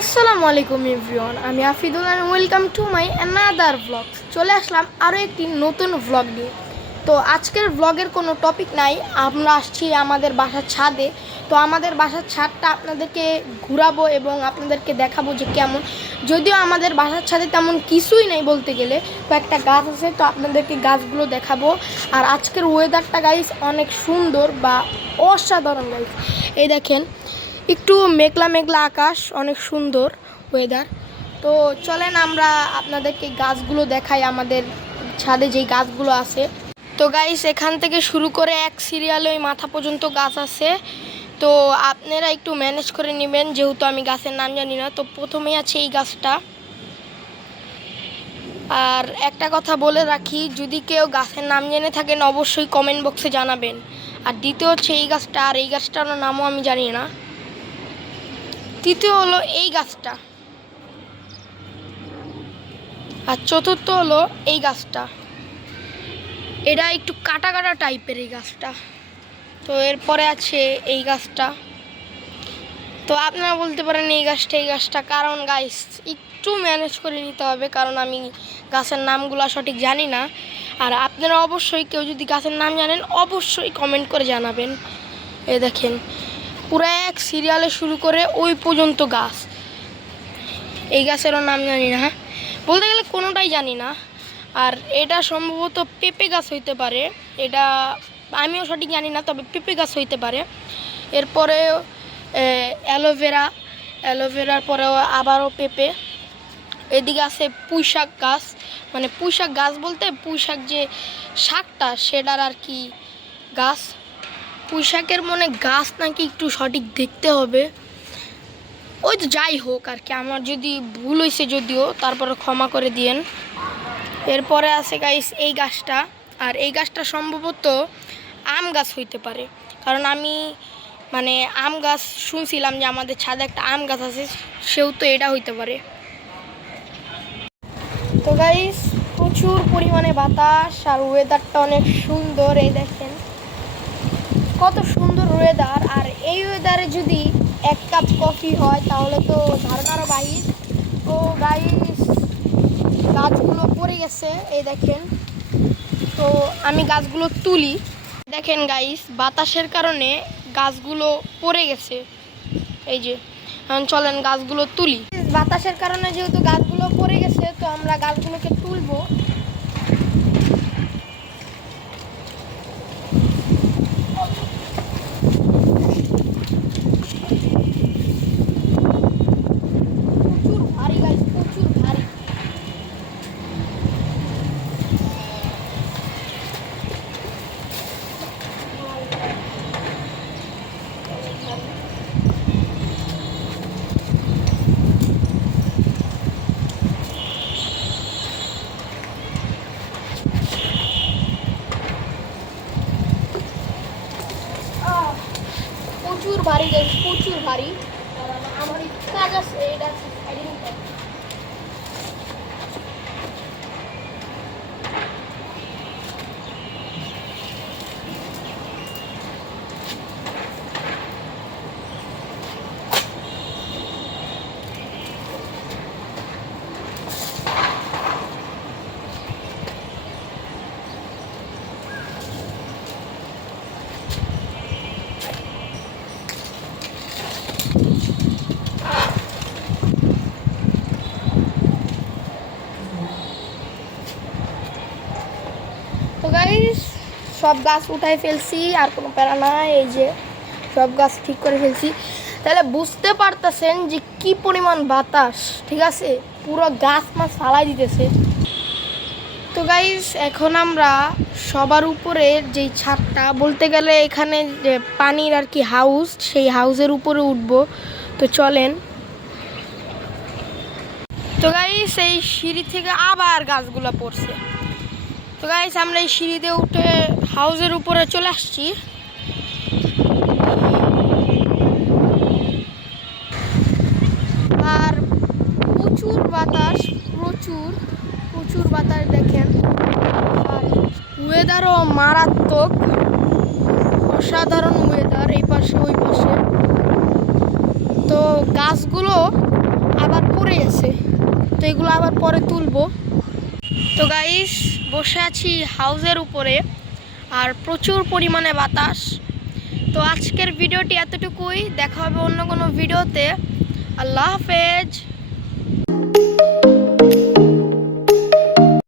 আসসালামু আলাইকুম এভরিওয়ান, আমি Afidul and welcome to my another vlog. চলে আসলাম আরও একটি নতুন ভ্লগ নিয়ে। তো আজকের ভ্লগের কোনো টপিক নাই, আমরা আসছি আমাদের বাসার ছাদে। তো আমাদের বাসার ছাদটা আপনাদেরকে ঘুরাবো এবং আপনাদেরকে দেখাবো যে কেমন। যদিও আমাদের বাসার ছাদে তেমন কিছুই নেই বলতে গেলে, কয়েকটা গাছ আছে, তো আপনাদেরকে গাছগুলো দেখাবো। আর আজকের ওয়েদারটা গাইস অনেক সুন্দর বা অসাধারণ গাইস। এই দেখেন, একটু মেঘলা মেঘলা আকাশ, অনেক সুন্দর ওয়েদার। তো চলেন আমরা আপনাদেরকে গাছগুলো দেখাই, আমাদের ছাদে যেই গাছগুলো আছে। তো গাইস, এখান থেকে শুরু করে এক সিরিয়ালে ওই মাথা পর্যন্ত গাছ আছে। তো আপনারা একটু ম্যানেজ করে নেবেন, যেহেতু আমি গাছের নাম জানি না। তো প্রথমেই আছে এই গাছটা। আর একটা কথা বলে রাখি, যদি কেউ গাছের নাম জেনে থাকেন অবশ্যই কমেন্ট বক্সে জানাবেন। আর দ্বিতীয় হচ্ছে এই গাছটা, আর এই গাছটার নামও আমি জানি না। তৃতীয় হলো এই গাছটা, আর চতুর্থ হলো এই গাছটা। এটা একটু কাটা কাটা টাইপের এই গাছটা। তো এরপরে আছে এই গাছটা। তো আপনারা বলতে পারেন এই গাছটা কারণ গাইস একটু ম্যানেজ করে নিতে হবে, কারণ আমি গাছের নামগুলো সঠিক জানি না। আর আপনারা অবশ্যই কেউ যদি গাছের নাম জানেন অবশ্যই কমেন্ট করে জানাবেন। এই দেখেন, পুরো এক সিরিয়ালে শুরু করে ওই পর্যন্ত গাছ। এই গাছেরও নাম জানি না, বলতে গেলে কোনোটাই জানি না। আর এটা সম্ভবত পেঁপে গাছ হইতে পারে, এটা আমিও সঠিক জানি না, তবে পেঁপে গাছ হইতে পারে। এরপরে অ্যালোভেরার পরেও আবারও পেঁপে। এদিকে আছে পুঁই শাক গাছ, মানে পুঁই শাক গাছ বলতে পুঁই শাক যে শাকটা সেটার আর কি গাছ। পুঁই শাকের মনে গাছ নাকি একটু সঠিক দেখতে হবে। ওই তো যাই হোক আর কি, আমার যদি ভুল হয়েছে যদিও, তারপরে ক্ষমা করে দিয়েন। এরপরে আছে গাইস এই গাছটা, আর এই গাছটা সম্ভবত আম গাছ হইতে পারে, কারণ আমি মানে আম গাছ শুনছিলাম যে আমাদের ছাদে একটা আম গাছ আছে, সেও তো এটা হইতে পারে। তো গাইস, প্রচুর পরিমাণে বাতাস আর ওয়েদারটা অনেক সুন্দর। এই দেখেন কত সুন্দর ওয়েদার। আর এই ওয়েদারে যদি এক কাপ কফি হয় তাহলে তো ধারণারও বাহির। তো গাইস, গাছগুলো পড়ে গেছে, এই দেখেন। তো আমি গাছগুলো তুলি। দেখেন গাইস, বাতাসের কারণে গাছগুলো পড়ে গেছে। এই যে এখন চলেন গাছগুলো তুলি। বাতাসের কারণে যেহেতু গাছগুলো পড়ে গেছে, তো আমরা গাছগুলোকে তুলবো। প্রচুর ভারী গাছ, প্রচুর ভারী। প্রচুর ভারী গাছ, প্রচুর ভারী। আমার কাজ আছে, এটা সাইডে নিতে হবে। তো গাইস, সব গাছ উঠাই ফেলছি, আর কোনো প্যারা নাই। এই যে সব গাছ ঠিক করে ফেলছি। তাহলে বুঝতে পারতেছেন যে কি পরিমাণ বাতাস, ঠিক আছে, পুরো গাছ মাছ ফালাই দিতেছে। তো গাইস, এখন আমরা সবার উপরে যেই ছাদটা বলতে গেলে এখানে যে পানির আর কি হাউস, সেই হাউসের উপরে উঠবো। তো চলেন। তো গাইস, এই সিঁড়ি থেকে আবার গাছগুলো পড়ছে। তো গাইস, আমরা এই সিঁড়ি দিয়ে উঠে হাউসের উপরে চলে আসছি। আর প্রচুর বাতাস, প্রচুর প্রচুর বাতাস দেখেন। আর ওয়েদারও মারাত্মক, অসাধারণ ওয়েদার এই পাশে ওই পাশে। তো গাছগুলো আবার পড়ে গেছে, তো এগুলো আবার পরে তুলবো। তো গাইস, বসে আছি হাউসের উপরে আর প্রচুর পরিমাণে বাতাস। তো আজকের ভিডিওটি এতটুকুই, দেখা হবে অন্য কোনো ভিডিওতে। আল্লাহ হাফেজ।